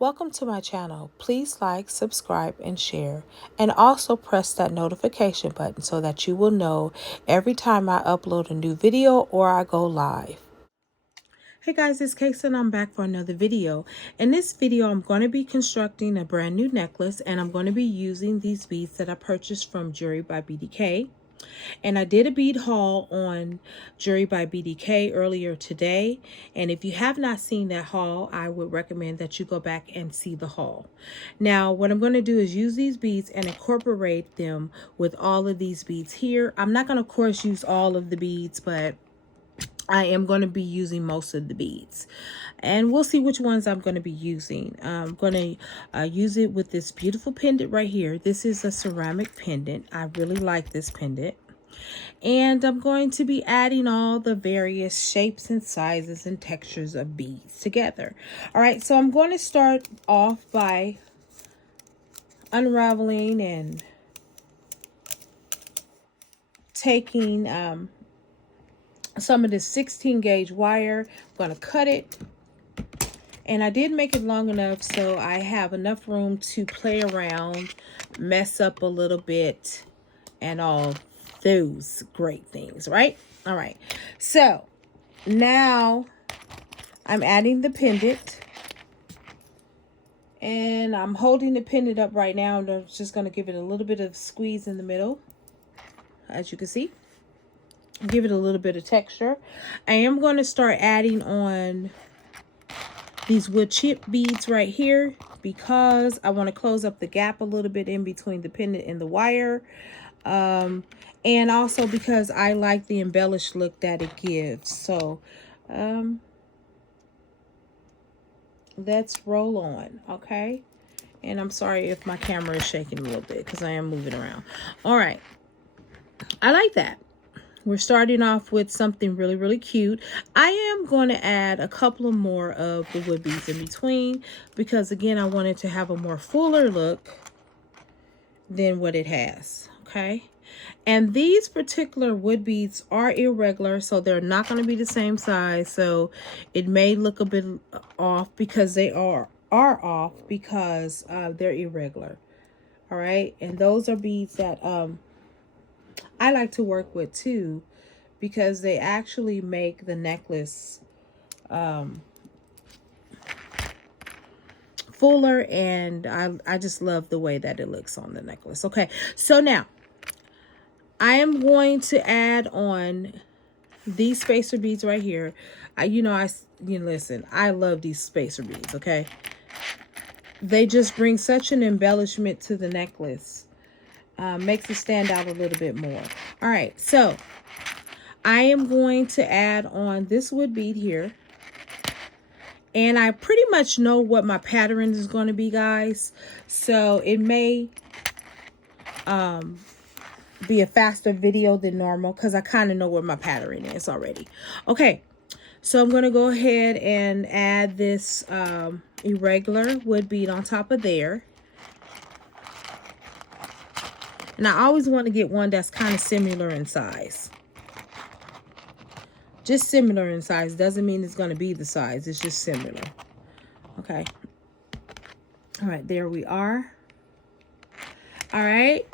Welcome to my channel. Please like, subscribe, and share. And also press that notification button so that you will know every time I upload a new video or I go live. Hey guys, it's Case and I'm back for another video. In this video, I'm going to be constructing a brand new necklace and I'm going to be using these beads that I purchased from Jewelry by BDK. And I did a bead haul on Jewelry by BDK earlier today. And if you have not seen that haul, I would recommend that you go back and see the haul. Now, what I'm going to do is use these beads and incorporate them with all of these beads here. I'm not going to, of course, use all of the beads, but I am going to be using most of the beads. And we'll see which ones I'm going to be using. I'm going to use it with this beautiful pendant right here. This is a ceramic pendant. I really like this pendant. And I'm going to be adding all the various shapes and sizes and textures of beads together. All right, so I'm going to start off by unraveling and taking some of this 16 gauge wire. I'm going to cut it. And I did make it long enough so I have enough room to play around, mess up a little bit, and all those great things, right? All right, so now I'm adding the pendant and I'm holding the pendant up right now, and I'm just going to give it a little bit of squeeze in the middle, as you can see. Give it a little bit of texture. I am going to start adding on these wood chip beads right here because I want to close up the gap a little bit in between the pendant and the wire. And also because I like the embellished look that it gives. So, let's roll on, okay? And I'm sorry if my camera is shaking a little bit because I am moving around. All right. I like that. We're starting off with something really, really cute. I am going to add a couple of more of the wood beads in between because, again, I wanted to have a more fuller look than what it has, okay? And these particular wood beads are irregular, so they're not going to be the same size. So it may look a bit off because they are off because they're irregular. All right, and those are beads that I like to work with too because they actually make the necklace fuller, and I just love the way that it looks on the necklace. Okay, so now I am going to add on these spacer beads right here. Listen, I love these spacer beads, okay? They just bring such an embellishment to the necklace. Makes it stand out a little bit more. All right, so I am going to add on this wood bead here. And I pretty much know what my pattern is going to be, guys. So it may be a faster video than normal because I kind of know where my pattern is already. Okay, so I'm going to go ahead and add this irregular wood bead on top of there. And I always want to get one that's kind of similar in size. Just similar in size. Doesn't mean it's going to be the size. It's just similar. Okay. All right, there we are. All right.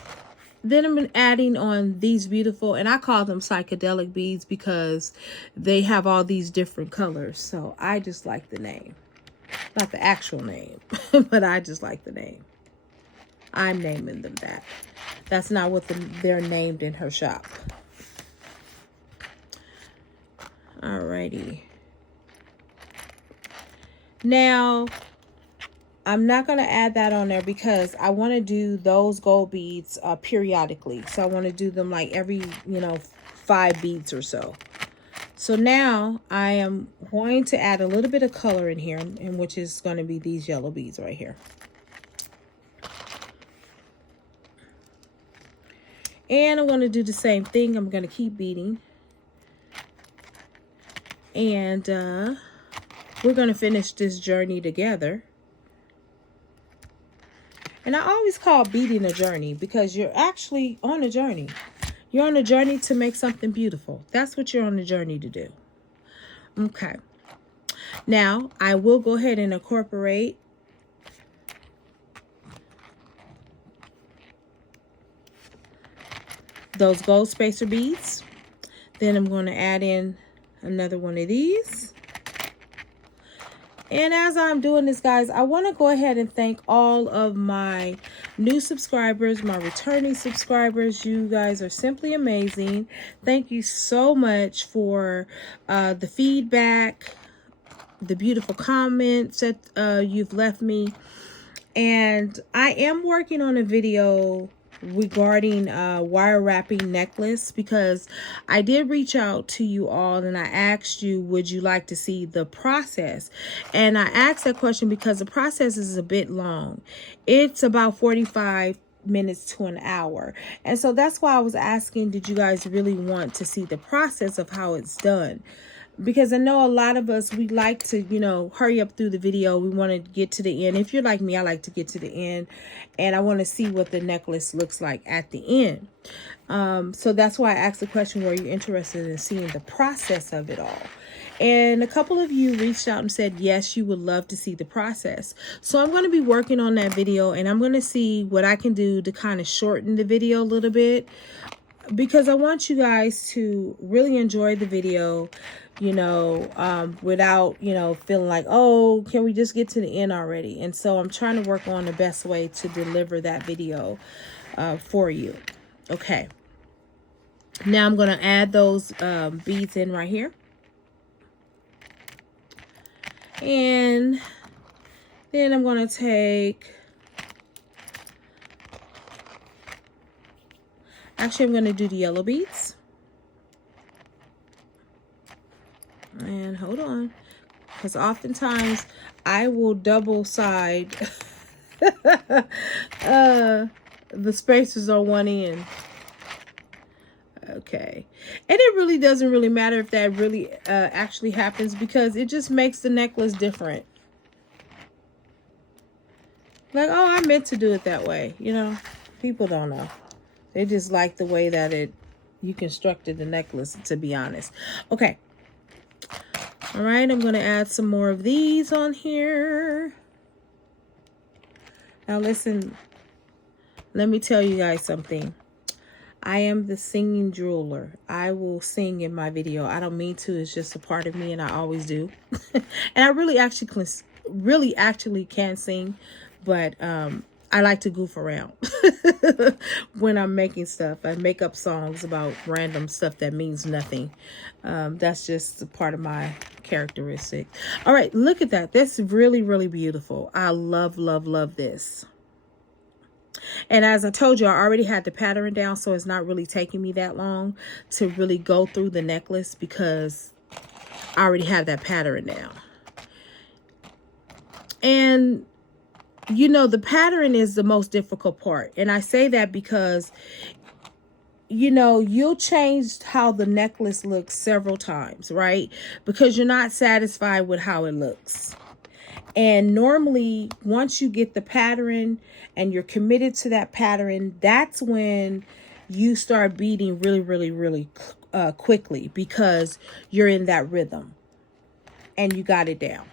Then I'm adding on these beautiful, and I call them psychedelic beads because they have all these different colors. So I just like the name. Not the actual name, but I just like the name. I'm naming them that. That's not what they're named in her shop. Alrighty. Now, I'm not going to add that on there because I want to do those gold beads periodically. So I want to do them like every, 5 beads or so. So now I am going to add a little bit of color in here, and which is going to be these yellow beads right here. And I'm going to do the same thing. I'm going to keep beading. And we're going to finish this journey together. And I always call beading a journey because you're actually on a journey. You're on a journey to make something beautiful. That's what you're on a journey to do. Okay. Now, I will go ahead and incorporate those gold spacer beads. Then I'm going to add in another one of these. And as I'm doing this, guys, I want to go ahead and thank all of my new subscribers, my returning subscribers. You guys are simply amazing. Thank you so much for the feedback, the beautiful comments that you've left me. And I am working on a video regarding wire wrapping necklace, because I did reach out to you all and I asked you, would you like to see the process? And I asked that question because the process is a bit long. It's about 45 minutes to an hour. And so that's why I was asking, did you guys really want to see the process of how it's done? Because I know a lot of us, we like to, you know, hurry up through the video. We want to get to the end. If you're like me, I like to get to the end. And I want to see what the necklace looks like at the end. So that's why I asked the question, were you interested in seeing the process of it all? And a couple of you reached out and said, yes, you would love to see the process. So I'm going to be working on that video, and I'm going to see what I can do to kind of shorten the video a little bit, because I want you guys to really enjoy the video, you know, without, you know, feeling like, oh, can we just get to the end already? And so I'm trying to work on the best way to deliver that video for you. Okay. Now I'm going to add those beads in right here. And then I'm going to take, actually, I'm going to do the yellow beads. And hold on, because oftentimes I will double side the spacers on one end. Okay. And it really doesn't really matter if that really actually happens, because it just makes the necklace different. Like, oh, I meant to do it that way. You know, people don't know. They just like the way that you constructed the necklace, to be honest. Okay. All right, I'm going to add some more of these on here. Now, listen, let me tell you guys something. I am the singing jeweler. I will sing in my video. I don't mean to. It's just a part of me, and I always do. And I really actually can sing, but I like to goof around when I'm making stuff. I make up songs about random stuff that means nothing. That's just a part of my characteristic. All right, look at that. That's really, really beautiful. I love, love, love this. And as I told you, I already had the pattern down, so it's not really taking me that long to really go through the necklace, because I already have that pattern down. And you know, the pattern is the most difficult part. And I say that because, you know, you'll change how the necklace looks several times, right? Because you're not satisfied with how it looks. And normally, once you get the pattern and you're committed to that pattern, that's when you start beating really, really, really quickly, because you're in that rhythm and you got it down.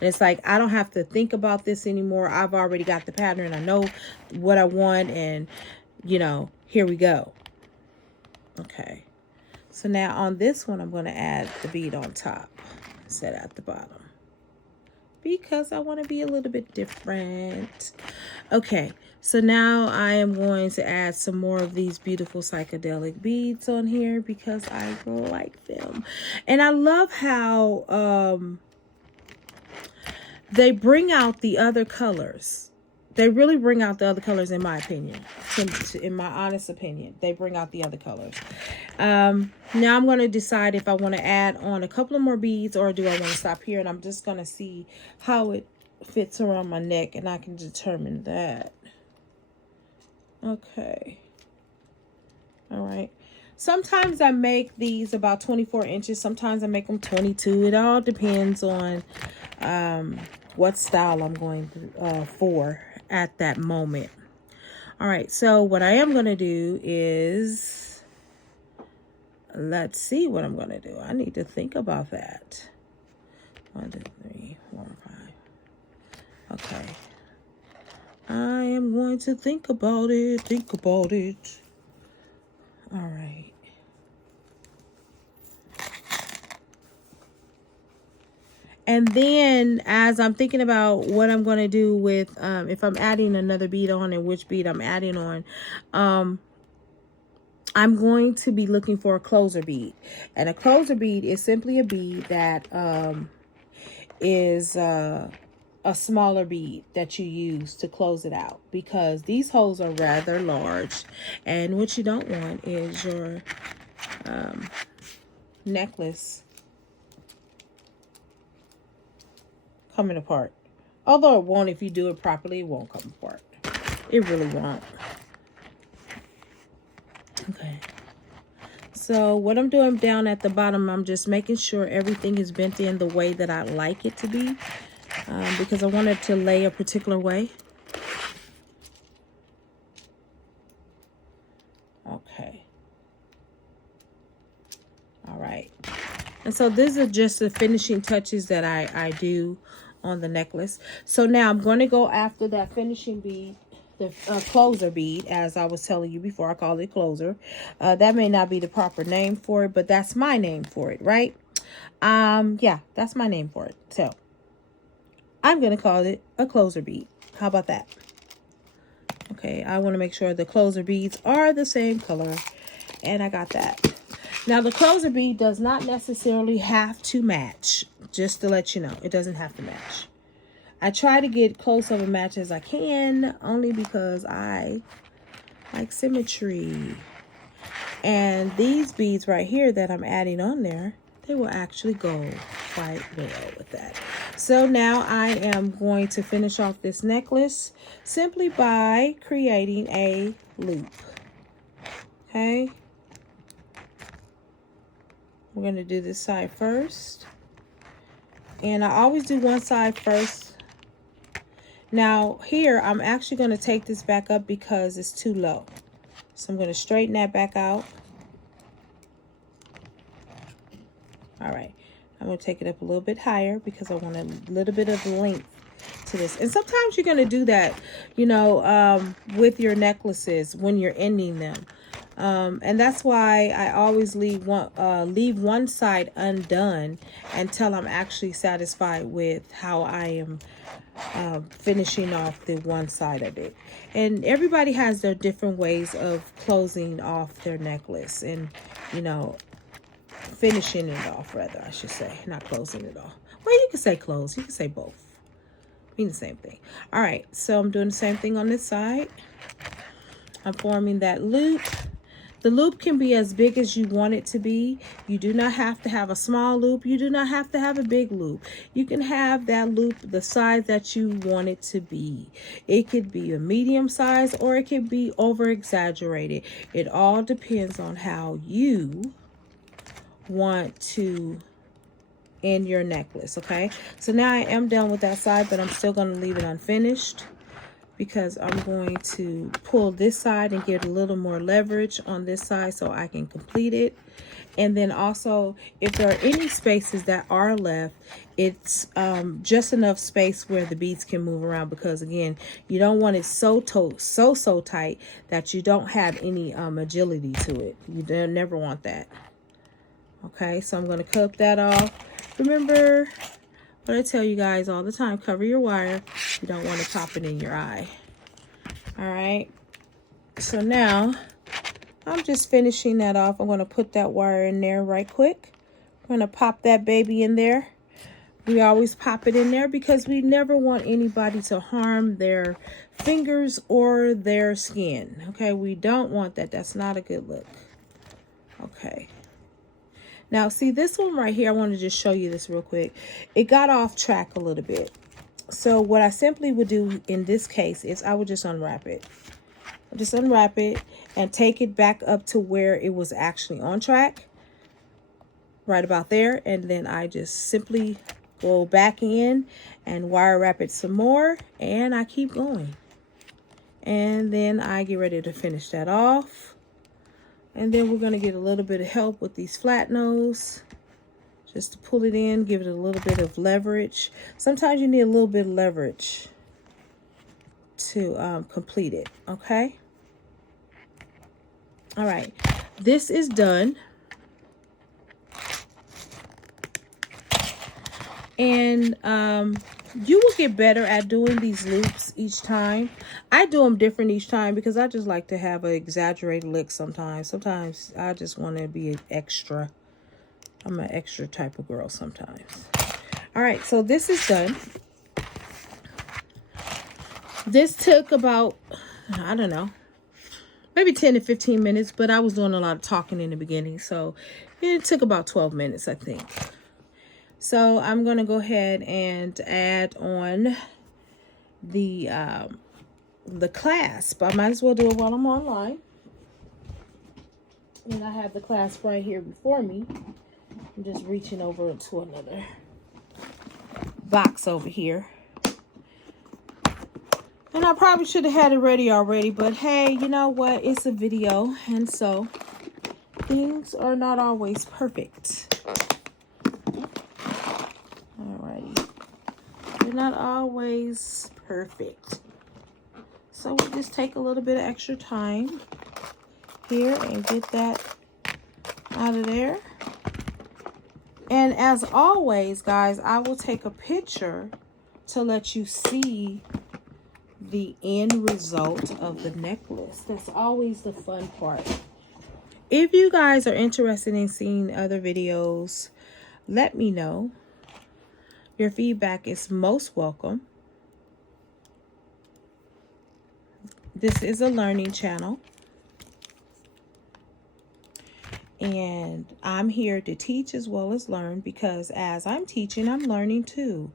And it's like, I don't have to think about this anymore. I've already got the pattern. I know what I want. And, you know, here we go. Okay. So now on this one, I'm going to add the bead on top instead at the bottom, because I want to be a little bit different. Okay. So now I am going to add some more of these beautiful psychedelic beads on here, because I like them. And I love how, they bring out the other colors. They really bring out the other colors, in my opinion. In my honest opinion, they bring out the other colors. Now I'm going to decide if I want to add on a couple of more beads, or do I want to stop here. And I'm just going to see how it fits around my neck, and I can determine that. Okay. All right. Sometimes I make these about 24 inches. Sometimes I make them 22. It all depends on what style I'm going for at that moment. All right, so what I am going to do is, let's see what I'm going to do. I need to think about that. 1, 2, 3, 4, 5. Okay. I am going to think about it. And then as I'm thinking about what I'm going to do with, if I'm adding another bead on and which bead I'm adding on, I'm going to be looking for a closer bead. And a closer bead is simply a bead that is a smaller bead that you use to close it out, because these holes are rather large. And what you don't want is your necklace coming apart. Although it won't, if you do it properly, it won't come apart. It really won't. Okay. So what I'm doing down at the bottom, I'm just making sure everything is bent in the way that I like it to be, because I want it to lay a particular way. Okay. All right. And so these are just the finishing touches that I do on the necklace. So now I'm going to go after that finishing bead, the closer bead, as I was telling you before. I call it closer. That may not be the proper name for it, but that's my name for it, right? Yeah, that's my name for it. So I'm going to call it a closer bead. How about that? Okay, I want to make sure the closer beads are the same color, and I got that. Now, the closer bead does not necessarily have to match, just to let you know. It doesn't have to match. I try to get close of a match as I can, only because I like symmetry. And these beads right here that I'm adding on there, they will actually go quite well with that. So now I am going to finish off this necklace simply by creating a loop. Okay. We're going to do this side first. And I always do one side first. Now here, I'm actually going to take this back up because it's too low. So I'm going to straighten that back out. All right. I'm going to take it up a little bit higher because I want a little bit of length to this. And sometimes you're going to do that, you know, with your necklaces when you're ending them. And that's why I always leave one side undone until I'm actually satisfied with how I am finishing off the one side of it. And everybody has their different ways of closing off their necklace and, you know, finishing it off, rather, I should say, not closing it off. Well, you can say close, you can say both. Mean the same thing. All right, so I'm doing the same thing on this side. I'm forming that loop. The loop can be as big as you want it to be. You do not have to have a small loop. You do not have to have a big loop. You can have that loop the size that you want it to be. It could be a medium size or it could be over exaggerated. It all depends on how you want to end your necklace. Okay, so now I am done with that side, but I'm still going to leave it unfinished because I'm going to pull this side and get a little more leverage on this side so I can complete it. And then also, if there are any spaces that are left, it's just enough space where the beads can move around, because again, you don't want it so tight that you don't have any agility to it. You never want that. Okay, so I'm going to cut that off. Remember what I tell you guys all the time, cover your wire. You don't want to pop it in your eye. All right, so now I'm just finishing that off. I'm going to put that wire in there right quick. I'm going to pop that baby in there. We always pop it in there because we never want anybody to harm their fingers or their skin. Okay, we don't want that. That's not a good look. Okay. Now, see this one right here, I want to just show you this real quick. It got off track a little bit. So what I simply would do in this case is I would just unwrap it. Just unwrap it and take it back up to where it was actually on track. Right about there. And then I just simply go back in and wire wrap it some more. And I keep going. And then I get ready to finish that off. And then we're going to get a little bit of help with these flat nose. Just to pull it in, give it a little bit of leverage. Sometimes you need a little bit of leverage to complete it, okay? All right, this is done. And you will get better at doing these loops each time. I do them different each time because I just like to have an exaggerated look sometimes. Sometimes I just want to be an extra. I'm an extra type of girl sometimes. All right, so this is done. This took about, I don't know, maybe 10 to 15 minutes, but I was doing a lot of talking in the beginning, so it took about 12 minutes, I think. So I'm going to go ahead and add on the clasp. I might as well do it while I'm online. And I have the clasp right here before me. I'm just reaching over to another box over here. And I probably should have had it ready already, but hey, you know what? It's a video, and so things are not always perfect. Alrighty. They're not always perfect. So we'll just take a little bit of extra time here and get that out of there. And as always, guys, I will take a picture to let you see the end result of the necklace. That's always the fun part. If you guys are interested in seeing other videos, let me know. Your feedback is most welcome. This is a learning channel, and I'm here to teach as well as learn, because as I'm teaching, I'm learning too.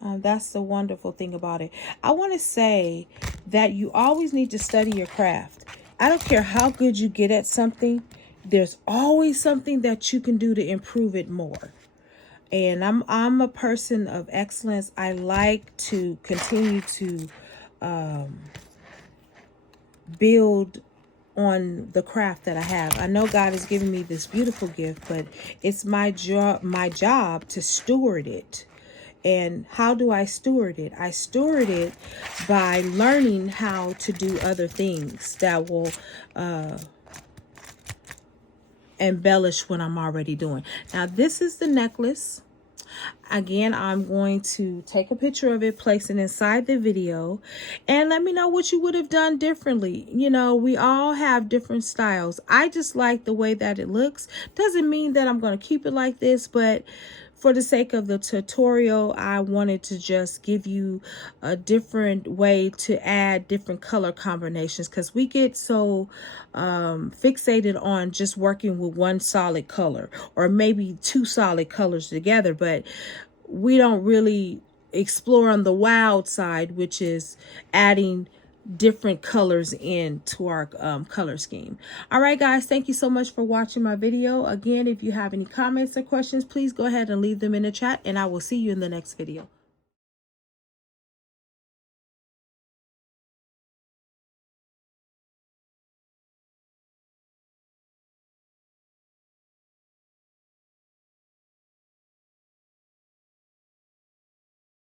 That's the wonderful thing about it. I want to say that you always need to study your craft. I don't care how good you get at something, there's always something that you can do to improve it more. And I'm a person of excellence. I like to continue to build on the craft that I have. I know God has given me this beautiful gift, but it's my job to steward it. And how do I steward it? I steward it by learning how to do other things that will embellish what I'm already doing. Now, this is the necklace. Again, I'm going to take a picture of it, place it inside the video, and let me know what you would have done differently. You know, we all have different styles. I just like the way that it looks. Doesn't mean that I'm going to keep it like this, but for the sake of the tutorial, I wanted to just give you a different way to add different color combinations, because we get so fixated on just working with one solid color or maybe two solid colors together, but we don't really explore on the wild side, which is adding different colors into our color scheme. All right, guys, thank you so much for watching my video. Again, if you have any comments or questions, please go ahead and leave them in the chat, and I will see you in the next video.